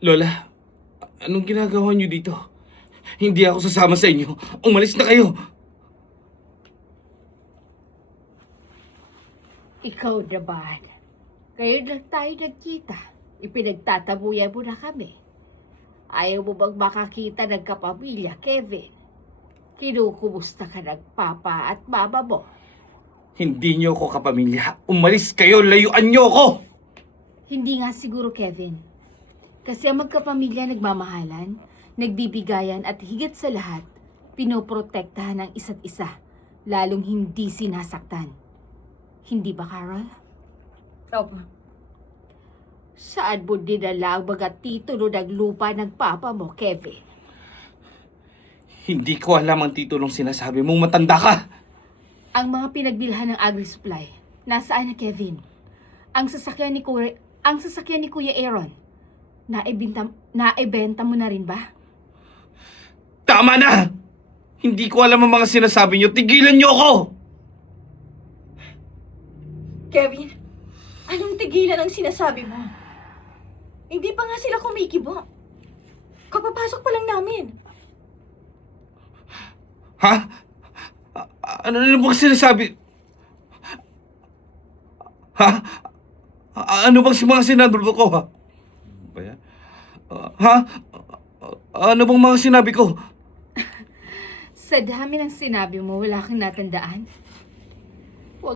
Lola, anong ginagawa niyo dito? Hindi ako sasama sa inyo. Umalis na kayo. Ikaw naman. Kayo lang tayo nagkita. Ipinagtatabuyan mo na kami. Ayaw mo bang makakita ng kapamilya, Kevin? Kinukumusta ka ng papa at mama mo? Hindi niyo ako kapamilya. Umalis kayo, layuan niyo ako! Hindi nga siguro, Kevin. Kasi ang magkapamilya nagmamahalan, nagbibigayan at higit sa lahat, pinoprotektahan ng isa't isa, lalong hindi sinasaktan. Hindi ba, Carol? Opo. Saan mo dinala ang mga titulo ng lupa ng papa mo, Kevin? Hindi ko alam ang titulong sinasabi mong matanda ka. Ang mga pinagbilhan ng agri-supply, nasaan na, Kevin? Ang sasakyan ni Kuya Aaron, naibenta mo na rin ba? Tama na! Hindi ko alam ang mga sinasabi niyo. Tigilan niyo ako! Kevin, anong tigilan ang sinasabi mo? Hindi pa nga sila kumikibo. Kapapasok pa lang namin. Ha? Ano na bang sinasabi? Ha? Ano bang mga sinabi ko, ha? Ba yan? Ha? Ano bang mga sinabi ko? Sa dami ng sinabi mo, wala kang natandaan?